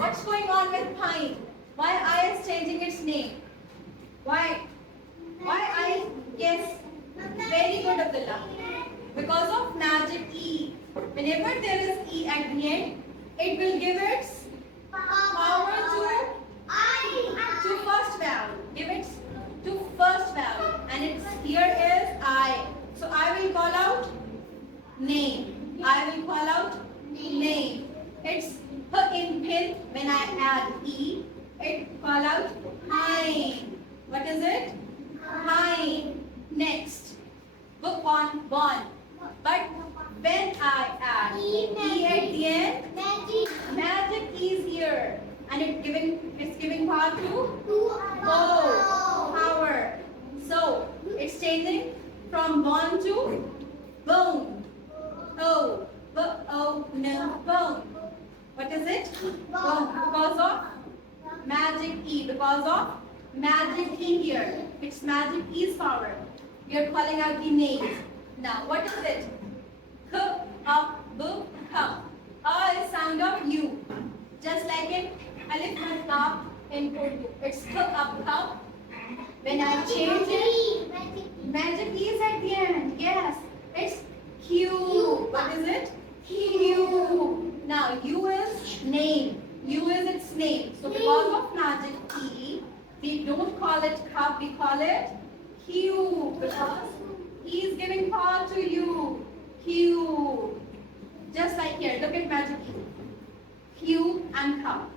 What's going on with pine? Why I is changing its name? Why? Why I? Yes, very good, Abdullah. Because of magic E. Whenever there is E at the end, it will give its power to first vowel. Give it to first vowel, and its here is I. So I will call out name. I will call out name. It's in pin. When I add E, it call out pine. What is it? Pine. Next, book on born. But when I add E at the end, magic is here, and it's giving power to bow, power. So it's changing from bone to bone. Oh, no, bone. What is it? Bone. Because of magic E. Because of magic E here. It's magic E's power. We are calling out the names. Now, what is it? K, up, b, ka. A is sound of U. Just like in alif and ka in Urdu. It's k, up, ka. When I change it, magic E is at the end. Yes, it's Q. What is it? Q. Now, U is name. U is its name. So, because of magic E, we don't call it cup, we call it Q. Because E is giving power to U. Q. Just like here, look at magic Q. Q and cup.